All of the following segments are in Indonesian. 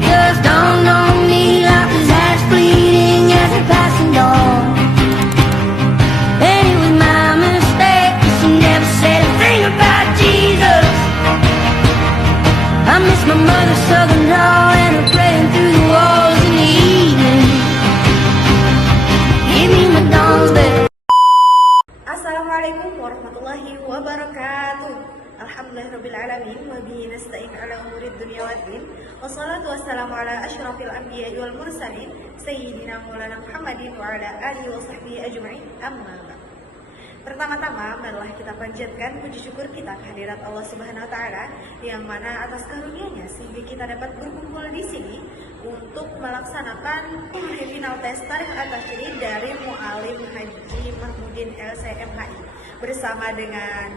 just dawned on me like his heart's bleeding as a passing dawn. And it was my mistake, 'cause he never said a thing about Jesus. I miss my mother's southern drawl and her praying through the walls in the evening. Give me my dawn's bed. Assalamualaikum warahmatullahi wabarakatuh. Alhamdulillahirrabbilalamin. Wabihi nasta'in ala umurid dunia waddin. Wassalatu wassalamu ala asyrafil anbiya'i wal mursalin Sayyidina Maulana Muhammadin wa ala alihi wa sahbihi ajma'in. Amma ba'd. Pertama-tama, marilah kita panjatkan puji syukur kita kehadirat Allah Subhanahu wa taala yang mana atas karunia-Nya sehingga kita dapat berkumpul di sini untuk melaksanakan final tes Tarikh At-Tasyri dari Mu'alim Haji Mahmudin LCMHI bersama dengan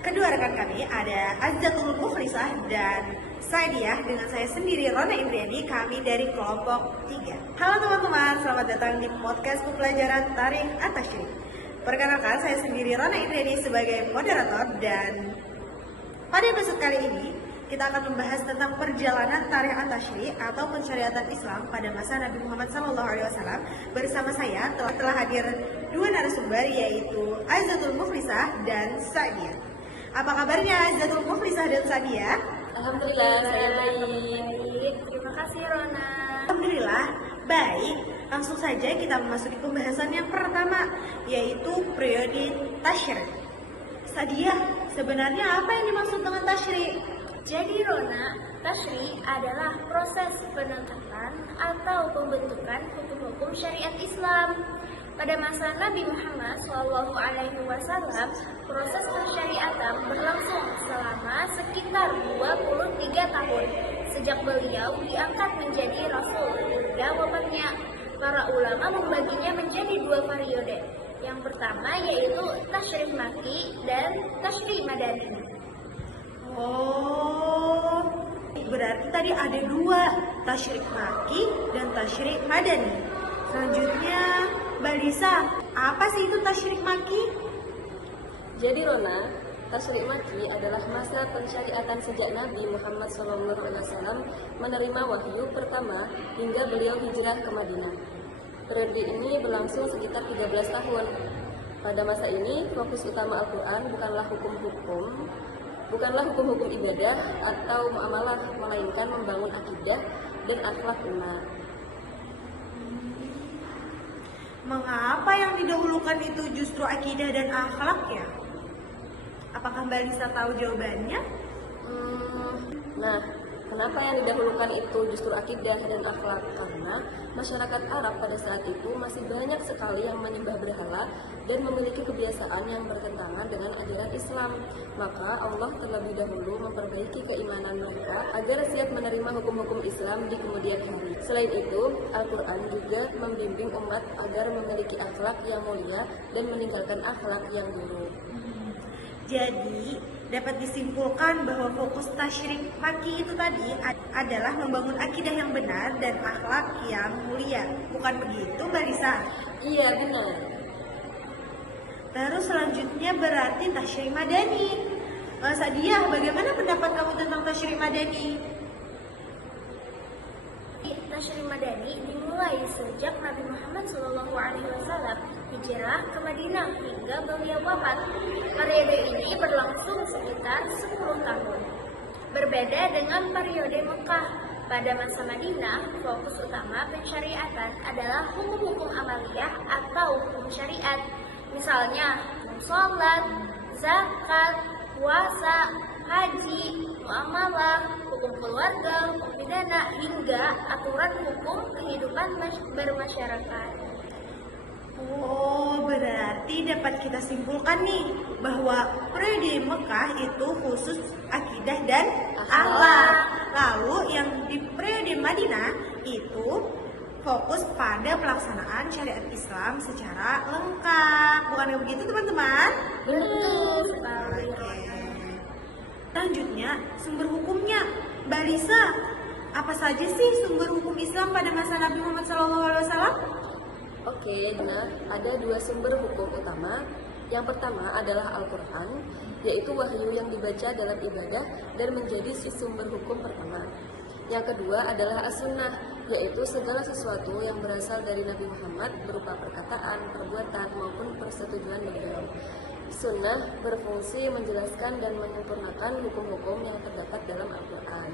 kedua rekan kami, ada Azzatul Mukhlisah dan Saidiah, dengan saya sendiri Rona Indriani, kami dari kelompok 3. Halo teman-teman, selamat datang di podcast pembelajaran Tarikh At-Tasyri. Perkenalkan, saya sendiri Rona Indriani sebagai moderator, dan pada episode kali ini kita akan membahas tentang perjalanan Tarikh At-Tasyri atau pensyariatan Islam pada masa Nabi Muhammad SAW. Bersama saya telah hadir dua narasumber, yaitu Azzatul Mukhlisah dan Saidiah. Apa kabarnya Azzatul Mukhlisah dan Saidiah? Alhamdulillah, saya baik. Terima kasih Rona. Alhamdulillah, baik. Langsung saja kita memasuki pembahasan yang pertama, yaitu periode Tasyri. Saidiah, sebenarnya apa yang dimaksud dengan Tasyri? Jadi Rona, Tasyri adalah proses penetapan atau pembentukan hukum-hukum syariat Islam. Pada masa Nabi Muhammad SAW, proses pensyariatan berlangsung selama sekitar 23 tahun sejak beliau diangkat menjadi Rasul hingga wafatnya. Para ulama membaginya menjadi dua periode. Yang pertama yaitu Tasyri Makki dan Tasyri Madani. Oh, berarti tadi ada dua, Tasyri Makki dan Tasyri Madani. Selanjutnya, Mbak Lisa, apa sih itu Tasyri Makki? Jadi Rona, Tasyri Makki adalah masa pensyariatan sejak Nabi Muhammad SAW menerima wahyu pertama hingga beliau hijrah ke Madinah. Periode ini berlangsung sekitar 13 tahun. Pada masa ini, fokus utama Al-Quran bukanlah hukum-hukum ibadah atau muamalah, melainkan membangun akidah dan akhlak umat. Mengapa yang didahulukan itu justru akidah dan akhlak ya? Apakah Mbak Lisa tahu jawabannya? Nah, kenapa yang didahulukan itu justru akidah dan akhlak? Karena masyarakat Arab pada saat itu masih banyak sekali yang menyembah berhala dan memiliki kebiasaan yang bertentangan dengan ajaran Islam. Maka Allah terlebih dahulu memperbaiki keimanan mereka agar siap menerima hukum-hukum Islam di kemudian hari. Selain itu, Al-Quran juga membimbing umat agar memiliki akhlak yang mulia dan meninggalkan akhlak yang buruk. Jadi, dapat disimpulkan bahwa fokus Tasyri Makki itu tadi adalah membangun akidah yang benar dan akhlak yang mulia. Bukan begitu, Mbak Lisa? Iya, benar. Terus selanjutnya berarti Tasyri Madani. Saidiah, bagaimana pendapat kamu tentang Tasyri Madani? Tasyri Madani dimulai sejak Nabi Muhammad SAW hijrah ke Madinah hingga beliau wafat. Periode ini berlangsung sekitar 10 tahun. Berbeda dengan periode Mekah. Pada masa Madinah, fokus utama pensyariatan adalah hukum-hukum amaliyah atau hukum syariat. Misalnya, sholat, zakat, puasa, haji, muamalah, hukum keluarga, hukum pidana, hingga aturan hukum kehidupan bermasyarakat. Oh, berarti dapat kita simpulkan nih bahwa periode Mekah itu khusus akidah dan akhlak. Lalu yang di periode Madinah itu fokus pada pelaksanaan syariat Islam secara lengkap. Bukan begitu, teman-teman? Betul sekali. Oke. Selanjutnya, sumber hukumnya. Mbak Lisa, apa saja sih sumber hukum Islam pada masa Nabi Muhammad SAW? Oke, benar. Ada dua sumber hukum utama. Yang pertama adalah Al-Quran, yaitu wahyu yang dibaca dalam ibadah dan menjadi sumber hukum pertama. Yang kedua adalah as-sunnah, yaitu segala sesuatu yang berasal dari Nabi Muhammad berupa perkataan, perbuatan, maupun persetujuan beliau. Sunnah berfungsi menjelaskan dan menyempurnakan hukum-hukum yang terdapat dalam Al-Quran.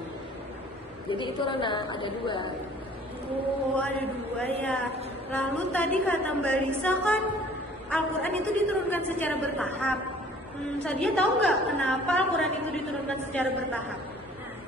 Jadi itu Rona, ada dua. Oh, ada dua ya. Lalu tadi kata Mbak Lisa kan Al-Quran itu diturunkan secara bertahap. Sadia tahu nggak kenapa Al-Quran itu diturunkan secara bertahap?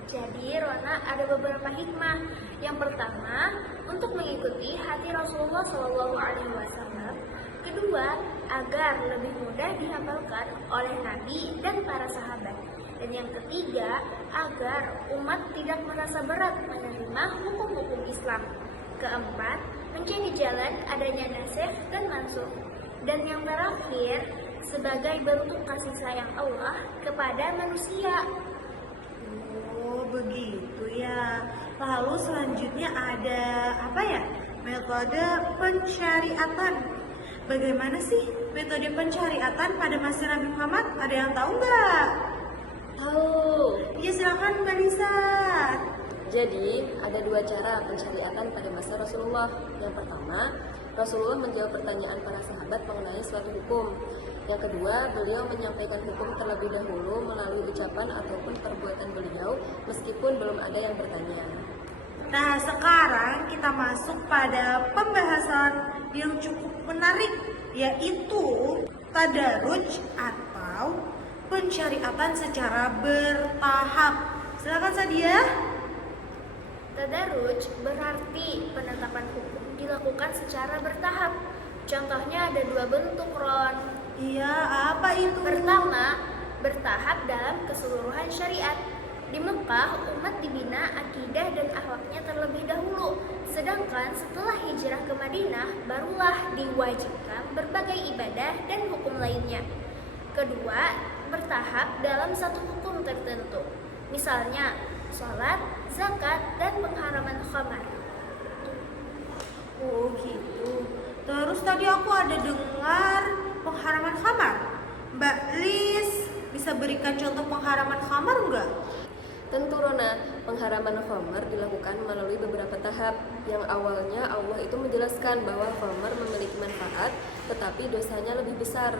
Jadi Rona ada beberapa hikmah. Yang pertama, untuk mengikuti hati Rasulullah SAW. Kedua, agar lebih mudah dihafalkan oleh Nabi dan para sahabat. Dan yang ketiga, agar umat tidak merasa berat menerima hukum-hukum Islam. Keempat, menjadi jalan adanya nasikh dan mansukh. Dan yang terakhir, sebagai bentuk kasih sayang Allah kepada manusia. Oh, begitu ya. Lalu selanjutnya ada apa ya? Metode pensyariatan. Bagaimana sih metode pensyariatan pada masa Nabi Muhammad? Ada yang tahu nggak? Tahu. Iya, silakan Mbak Lisa. Jadi, ada dua cara pensyariatan pada masa Rasulullah. Yang pertama, Rasulullah menjawab pertanyaan para sahabat mengenai suatu hukum. Yang kedua, beliau menyampaikan hukum terlebih dahulu melalui ucapan ataupun perbuatan beliau, meskipun belum ada yang bertanya. Nah, sekarang kita masuk pada pembahasan yang cukup menarik, yaitu tadarruj atau pensyariatan secara bertahap. Silakan Sadia. Tadarruj berarti penetapan hukum dilakukan secara bertahap. Contohnya ada dua bentuk, Ron. Iya, apa itu? Pertama, bertahap dalam keseluruhan syariat. Di Mekah, umat dibina akidah dan akhlaknya terlebih dahulu. Sedangkan setelah hijrah ke Madinah, barulah diwajibkan berbagai ibadah dan hukum lainnya. Kedua, bertahap dalam satu hukum tertentu. Misalnya, sholat, zakat, dan pengharaman khamar. Oh gitu. Terus tadi aku ada dengar pengharaman khamar. Mbak Lis, bisa berikan contoh pengharaman khamar enggak? Tentu Rona, pengharaman khamar dilakukan melalui beberapa tahap. Yang awalnya Allah itu menjelaskan bahwa khamar memiliki manfaat, tetapi dosanya lebih besar.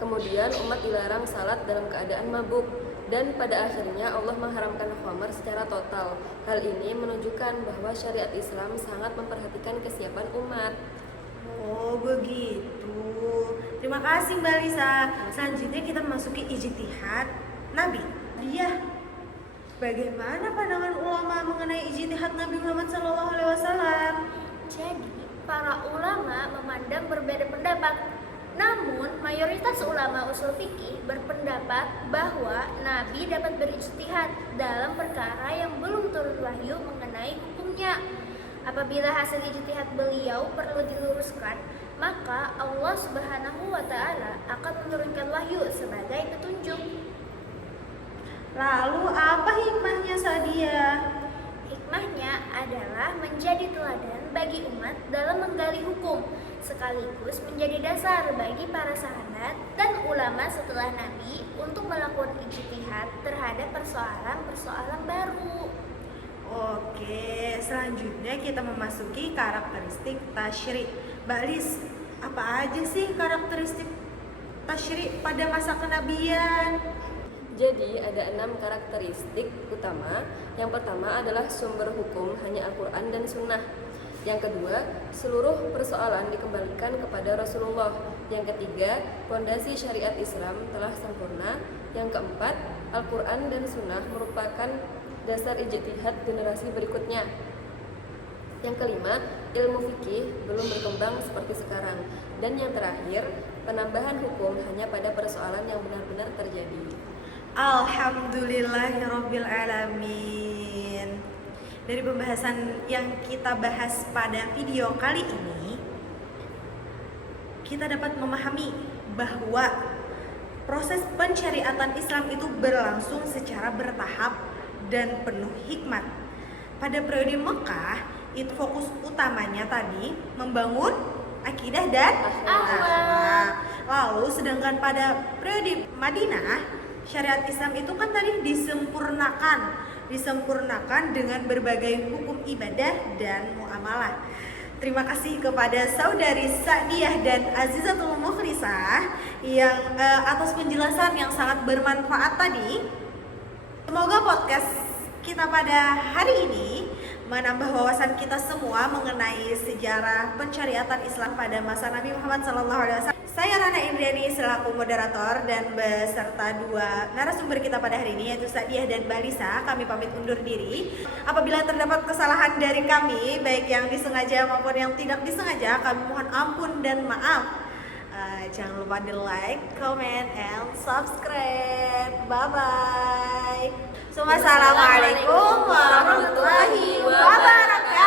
Kemudian umat dilarang salat dalam keadaan mabuk. Dan pada akhirnya Allah mengharamkan khamar secara total. Hal ini menunjukkan bahwa syariat Islam sangat memperhatikan kesiapan umat. Oh begitu. Terima kasih Mbak Lisa. Selanjutnya kita masuki ijtihad Nabi. Dia bagaimana pandangan ulama mengenai ijtihad Nabi Muhammad SAW? Jadi, para ulama memandang berbeda pendapat. Namun, mayoritas ulama usul fikih berpendapat bahwa Nabi dapat berijtihad dalam perkara yang belum turun wahyu mengenai hukumnya. Apabila hasil ijtihad beliau perlu diluruskan, maka Allah Subhanahu wa Ta'ala akan menurunkan wahyu sebagai petunjuk. Lalu apa hikmahnya Sadia? Hikmahnya adalah menjadi teladan bagi umat dalam menggali hukum, sekaligus menjadi dasar bagi para sahabat dan ulama setelah Nabi untuk melakukan ijtihad terhadap persoalan-persoalan baru. Oke, selanjutnya kita memasuki karakteristik tasyri'. Mbak Lis, apa aja sih karakteristik tasyri' pada masa kenabian? Jadi ada 6 karakteristik utama. Yang pertama adalah sumber hukum hanya Al-Quran dan Sunnah. Yang kedua, seluruh persoalan dikembalikan kepada Rasulullah. Yang ketiga, fondasi syariat Islam telah sempurna. Yang keempat, Al-Quran dan Sunnah merupakan dasar ijtihad generasi berikutnya. Yang kelima, ilmu fikih belum berkembang seperti sekarang. Dan yang terakhir, penambahan hukum hanya pada persoalan yang benar-benar terjadi. Alhamdulillahirabbil alamin. Dari pembahasan yang kita bahas pada video kali ini, kita dapat memahami bahwa proses pensyariatan Islam itu berlangsung secara bertahap dan penuh hikmat. Pada periode Mekah, itu fokus utamanya tadi membangun akidah dan akhlak. Lalu sedangkan pada periode Madinah, syariat Islam itu kan tadi disempurnakan disempurnakan dengan berbagai hukum ibadah dan muamalah. Terima kasih kepada saudari Sa'diyah dan Azizatul Mukhlisah yang atas penjelasan yang sangat bermanfaat tadi. Semoga podcast kita pada hari ini menambah wawasan kita semua mengenai sejarah pensyariatan Islam pada masa Nabi Muhammad SAW. Saya Rana Indriani selaku moderator dan beserta dua narasumber kita pada hari ini yaitu Sa'diyah dan Balisa. Kami pamit undur diri. Apabila terdapat kesalahan dari kami baik yang disengaja maupun yang tidak disengaja, kami mohon ampun dan maaf. Jangan lupa di like, comment, and subscribe. Bye bye. Assalamualaikum warahmatullahi wabarakatuh.